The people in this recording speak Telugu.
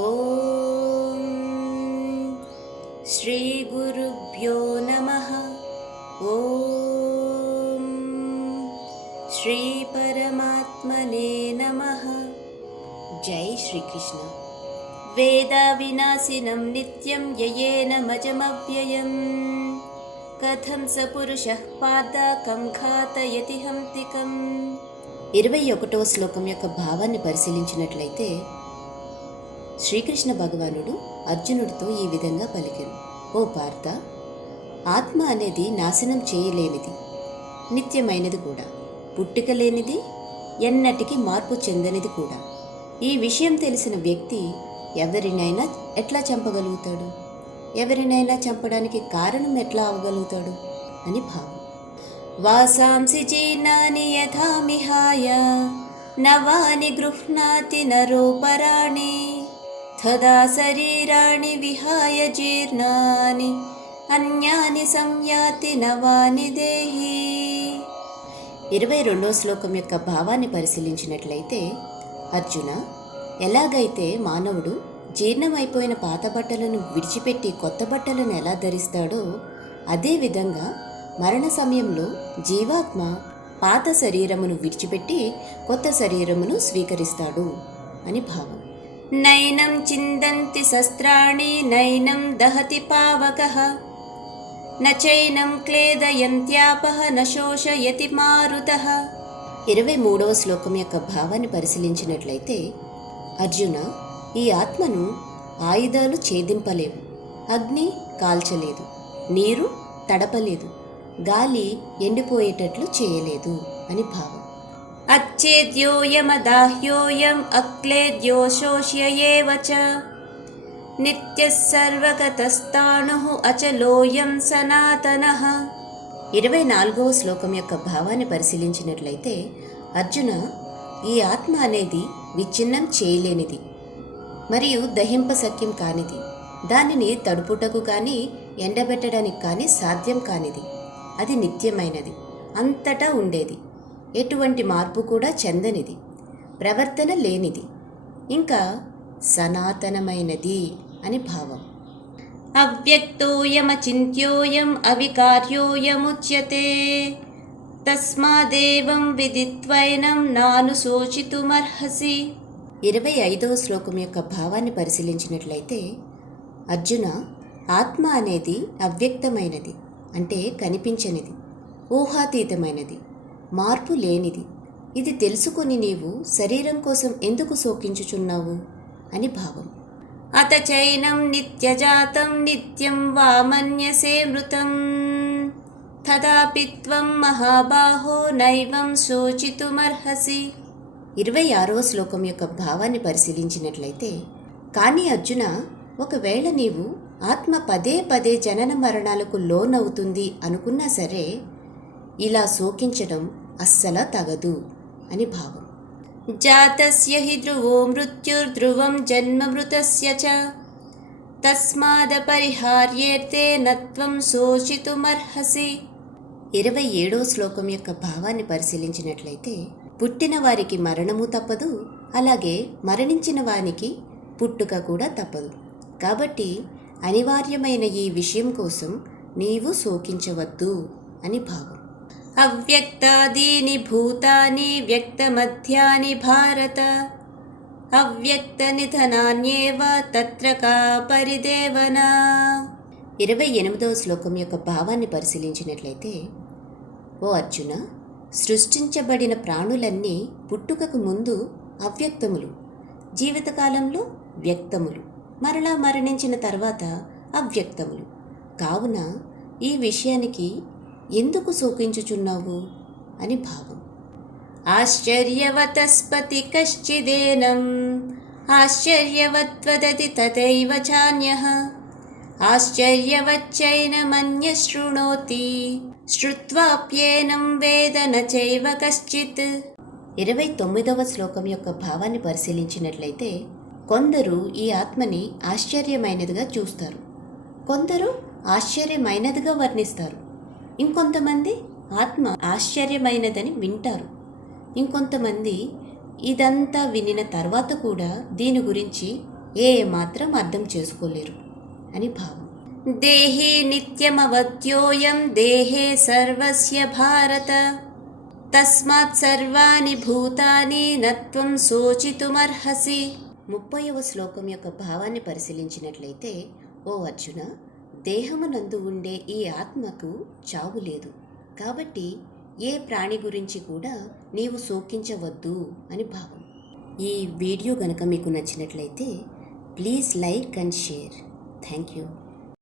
ఓం శ్రీ గురుభ్యో నమః. ఓం శ్రీ పరమాత్మనే నమః. జై శ్రీకృష్ణ. వేద వినాశినం నిత్యం యయేన మజమవ్యయం కథం స పురుషః పార్థ కం ఘాతయతి హంతికం. 21వ శ్లోకం యొక్క భావాన్ని పరిశీలించినట్లయితే శ్రీకృష్ణ భగవానుడు అర్జునుడితో ఈ విధంగా పలికెను: ఓ పార్థ, ఆత్మ అనేది నాశనం చేయలేనిది, నిత్యమైనది కూడా, పుట్టుక లేనిది, ఎన్నటికీ మార్పు చెందనిది కూడా. ఈ విషయం తెలిసిన వ్యక్తి ఎవరినైనా ఎట్లా చంపగలుగుతాడు? ఎవరినైనా చంపడానికి కారణం ఎట్లా అవగలుగుతాడు అని భావం. వాసాంసి జీర్ణాని యథా మిహాయ నవాని గృహ్ణాతి నరోపరాణి తదా శరీరాణి విహాయ జీర్ణాని అన్యాని సంయాతి నవాని దేహి. 22వ శ్లోకం యొక్క భావాన్ని పరిశీలించినట్లయితే, అర్జున, ఎలాగైతే మానవుడు జీర్ణమైపోయిన పాత బట్టలను విడిచిపెట్టి కొత్త బట్టలను ఎలా ధరిస్తాడో, అదేవిధంగా మరణ సమయంలో జీవాత్మ పాత శరీరమును విడిచిపెట్టి కొత్త శరీరమును స్వీకరిస్తాడు అని భావం. నైనం చిందంతి శస్త్రాణి నైనం దహతి పావకః నచైనం క్లేదయంత్యాపః నశోషయతి మారుతః. 23వ శ్లోకం యొక్క భావాన్ని పరిశీలించినట్లయితే, అర్జున, ఈ ఆత్మను ఆయుధాలు ఛేదింపలేవు, అగ్ని కాల్చలేదు, నీరు తడపలేదు, గాలి ఎండిపోయేటట్లు చేయలేదు అని భావం. అచ్చేద్యోయమదాహ్యోయం అక్లేద్యో శోష్యయేవ చ నిత్యః సర్వగతస్థాణుః అచలోయం సనాతనః. 24వ శ్లోకం యొక్క భావాన్ని పరిశీలించినట్లయితే, అర్జున, ఈ ఆత్మ అనేది విచ్ఛిన్నం చేయలేనిది మరియు దహింపశక్యం కానిది, దానిని తడుపుటకు కానీ ఎండబెట్టడానికి కానీ సాధ్యం కానిది. అది నిత్యమైనది, అంతటా ఉండేది, ఎటువంటి మార్పు కూడా చెందనిది, ప్రవర్తన లేనిది, ఇంకా సనాతనమైనది అని భావం. అవ్యక్తోయమచింత్యోయం అవికార్యోయముచ్యతే తస్మాదేవం విదిత్వైనం నానుశోచితుమర్హసి. 25వ శ్లోకం యొక్క భావాన్ని పరిశీలించినట్లయితే, అర్జున, ఆత్మ అనేది అవ్యక్తమైనది, అంటే కనిపించనిది, ఊహాతీతమైనది, మార్పు లేనిది. ఇది తెలుసుకొని నీవు శరీరం కోసం ఎందుకు శోకించుచున్నావు అని భావం. అత చైనం నిత్యజాతం నిత్యం వా మన్యసే మృతం తదాపి త్వం మహాబాహో నైవం శోచితుమర్హసి. 26వ శ్లోకం యొక్క భావాన్ని పరిశీలించినట్లయితే, కానీ అర్జున, ఒకవేళ నీవు ఆత్మ పదే పదే జనన మరణాలకు లోనవుతుంది అనుకున్నా సరే, ఇలా శోకించడం అస్సలు తగదు అని భావం. జాతస్య హి ధ్రువో మృత్యుర్ధ్రువం జన్మమృతస్య చ తస్మాదపరిహార్యేతే నత్వం శోచితుమర్హసి. 27వ శ్లోకం యొక్క భావాన్ని పరిశీలించినట్లయితే, పుట్టిన వారికి మరణము తప్పదు, అలాగే మరణించిన వానికి పుట్టుక కూడా తప్పదు. కాబట్టి అనివార్యమైన ఈ విషయం కోసం నీవు శోకించవద్దు అని భావం. అవ్యక్తాదీని భూతాని వ్యక్తమధ్యాని భారత అవ్యక్త నిధనాన్యేవ తత్ర కా పరిదేవనా. 28వ శ్లోకం యొక్క భావాన్ని పరిశీలించినట్లయితే, ఓ అర్జున, సృష్టించబడిన ప్రాణులన్నీ పుట్టుకకు ముందు అవ్యక్తములు, జీవితకాలంలో వ్యక్తములు, మరలా మరణించిన తర్వాత అవ్యక్తములు. కావున ఈ విషయానికి ఎందుకు శోకించుచున్నావు అని భావం. ఆశ్చర్యవతస్పతి కశ్చిదేనం ఆశ్చర్యవద్వదతి తథైవ చాన్యః ఆశ్చర్యవచ్చైనమన్య శృణోతి శ్రుత్వాప్యేనం వేద న చైవ కశ్చిత్. 29వ శ్లోకం యొక్క భావాన్ని పరిశీలించినట్లయితే, కొందరు ఈ ఆత్మని ఆశ్చర్యమైనదిగా చూస్తారు, కొందరు ఆశ్చర్యమైనదిగా వర్ణిస్తారు, ఇంకొంతమంది ఆత్మ ఆశ్చర్యమైనదని వింటారు, ఇంకొంతమంది ఇదంతా వినిన తర్వాత కూడా దీని గురించి ఏ మాత్రం అర్థం చేసుకోలేరు అని భావం. దేహే నిత్యమవద్యోయం దేహే సర్వస్య భారత తస్మాత్ సర్వాణి భూతాని నత్వం శోచితుమర్హసి. 30వ శ్లోకం యొక్క భావాన్ని పరిశీలించినట్లయితే, ఓ అర్జున, దేహమునందు ఉండే ఈ ఆత్మకు చావు లేదు, కాబట్టి ఏ ప్రాణి గురించి కూడా నీవు శోకించవద్దు అని భావం. ఈ వీడియో గనక మీకు నచ్చినట్లయితే please like and share. Thank you.